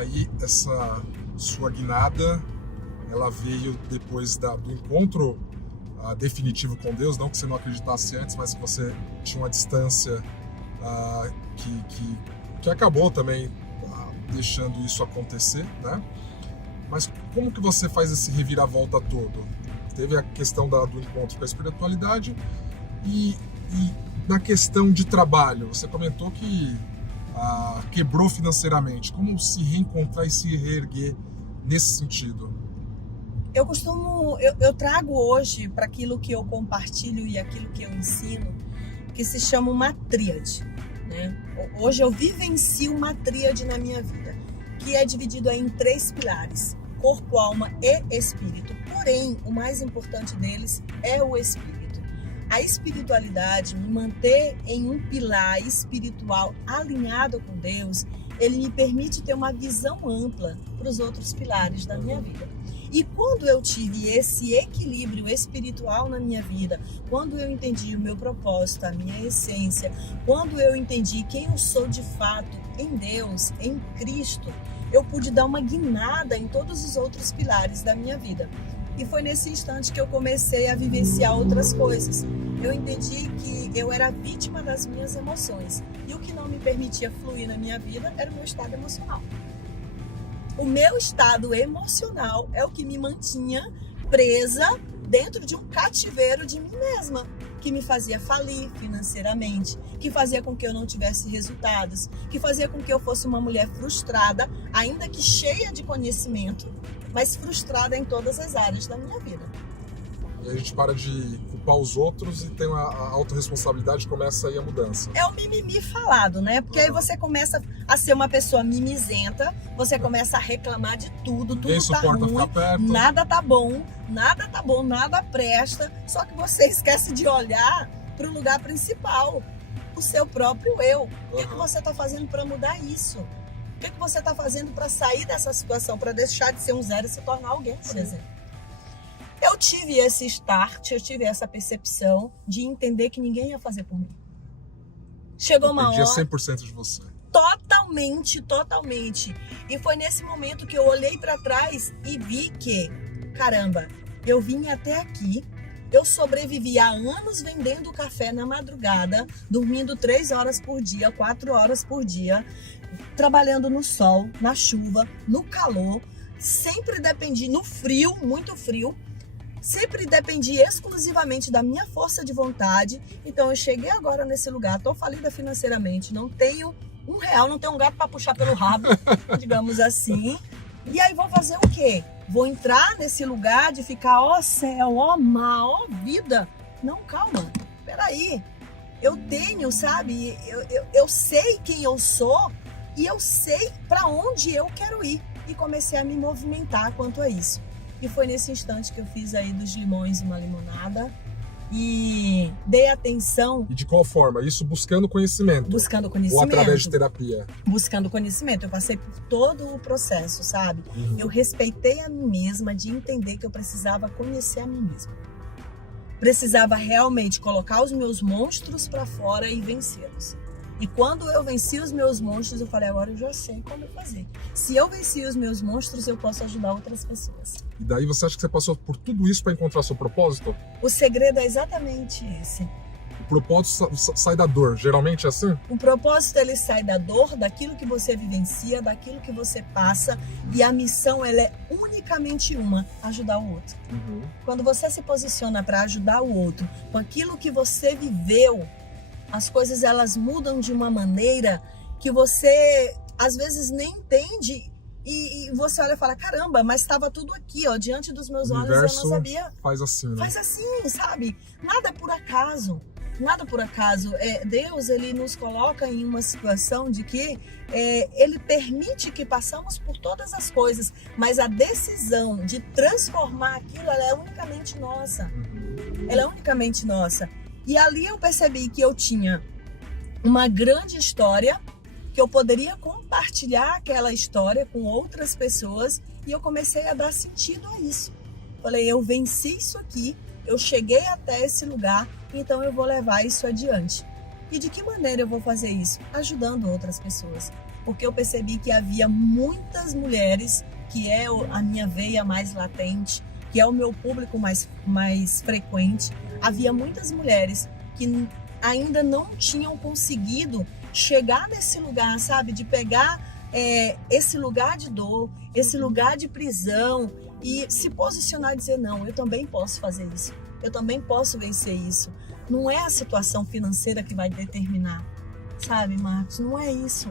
aí essa sua guinada, ela veio depois do encontro definitivo com Deus, não que você não acreditasse antes, mas que você tinha uma distância que acabou também deixando isso acontecer, né? Mas como que você faz esse reviravolta todo? Teve a questão do encontro com a espiritualidade e na questão de trabalho, você comentou que quebrou financeiramente. Como se reencontrar e se reerguer nesse sentido? Eu trago hoje para aquilo que eu compartilho e aquilo que eu ensino, que se chama uma tríade, né? Hoje eu vivencio uma tríade na minha vida, que é dividido em 3 pilares: corpo, alma e espírito. Porém, o mais importante deles é o espírito. A espiritualidade, me manter em um pilar espiritual alinhado com Deus, ele me permite ter uma visão ampla para os outros pilares da minha vida. E quando eu tive esse equilíbrio espiritual na minha vida, quando eu entendi o meu propósito, a minha essência, quando eu entendi quem eu sou de fato em Deus, em Cristo, eu pude dar uma guinada em todos os outros pilares da minha vida. E foi nesse instante que eu comecei a vivenciar outras coisas. Eu entendi que eu era vítima das minhas emoções. E o que não me permitia fluir na minha vida era o meu estado emocional. O meu estado emocional é o que me mantinha presa dentro de um cativeiro de mim mesma, que me fazia falir financeiramente, que fazia com que eu não tivesse resultados, que fazia com que eu fosse uma mulher frustrada, ainda que cheia de conhecimento, mas frustrada em todas as áreas da minha vida. E a gente para de culpar os outros e tem a autorresponsabilidade, começa aí a mudança. É o mimimi falado, né? Porque aí você começa a ser uma pessoa mimizenta, você começa a reclamar de tudo tá ruim, nada tá bom, nada presta, só que você esquece de olhar para o lugar principal, o seu próprio eu. O que você tá fazendo para mudar isso? O que você tá fazendo para sair dessa situação, para deixar de ser um zero e se tornar alguém, por exemplo? Eu tive esse start, eu tive essa percepção de entender que ninguém ia fazer por mim. Chegou uma hora... Dependia 100% de você. Totalmente. E foi nesse momento que eu olhei para trás e vi que, caramba, eu vim até aqui, eu sobrevivi há anos vendendo café na madrugada, dormindo 3 horas por dia, 4 horas por dia, trabalhando no sol, na chuva, no calor, sempre dependi, no frio, muito frio, sempre dependi exclusivamente da minha força de vontade. Então eu cheguei agora nesse lugar, estou falida financeiramente, não tenho R$1, não tenho um gato para puxar pelo rabo, digamos assim. E aí vou fazer o quê? Vou entrar nesse lugar de ficar, ó céu, ó mar, ó vida. Não, calma, peraí. Eu tenho, sabe, eu sei quem eu sou e eu sei para onde eu quero ir. E comecei a me movimentar quanto a isso. E foi nesse instante que eu fiz aí dos limões uma limonada e dei atenção. E de qual forma? Isso buscando conhecimento? Buscando conhecimento. Ou através de terapia? Buscando conhecimento. Eu passei por todo o processo, sabe? Eu respeitei a mim mesma de entender que eu precisava conhecer a mim mesma. Precisava realmente colocar os meus monstros para fora e vencê-los. E quando eu venci os meus monstros, eu falei, agora eu já sei como fazer. Se eu venci os meus monstros, eu posso ajudar outras pessoas. E daí você acha que você passou por tudo isso para encontrar seu propósito? O segredo é exatamente esse. O propósito sai da dor, geralmente é assim? O propósito, ele sai da dor, daquilo que você vivencia, daquilo que você passa. E a missão, ela é unicamente uma, ajudar o outro. Quando você se posiciona para ajudar o outro, com aquilo que você viveu, as coisas elas mudam de uma maneira que você às vezes nem entende e você olha e fala, caramba, mas estava tudo aqui, ó, diante dos meus olhos, eu não sabia. Faz assim, né? Faz assim, sabe? Nada é por acaso. Nada por acaso. Deus, ele nos coloca em uma situação de que ele permite que passamos por todas as coisas, mas a decisão de transformar aquilo, ela é unicamente nossa. Ela é unicamente nossa. E ali eu percebi que eu tinha uma grande história, que eu poderia compartilhar aquela história com outras pessoas, e eu comecei a dar sentido a isso. Falei, eu venci isso aqui, eu cheguei até esse lugar, então eu vou levar isso adiante. E de que maneira eu vou fazer isso? Ajudando outras pessoas. porque eu percebi que havia muitas mulheres, que é a minha veia mais latente, que é o meu público mais frequente. Havia muitas mulheres que ainda não tinham conseguido chegar nesse lugar, sabe? De pegar esse lugar de dor, esse lugar de prisão e se posicionar e dizer, não, eu também posso fazer isso. Eu também posso vencer isso. Não é a situação financeira que vai determinar, sabe, Marcos? Não é isso.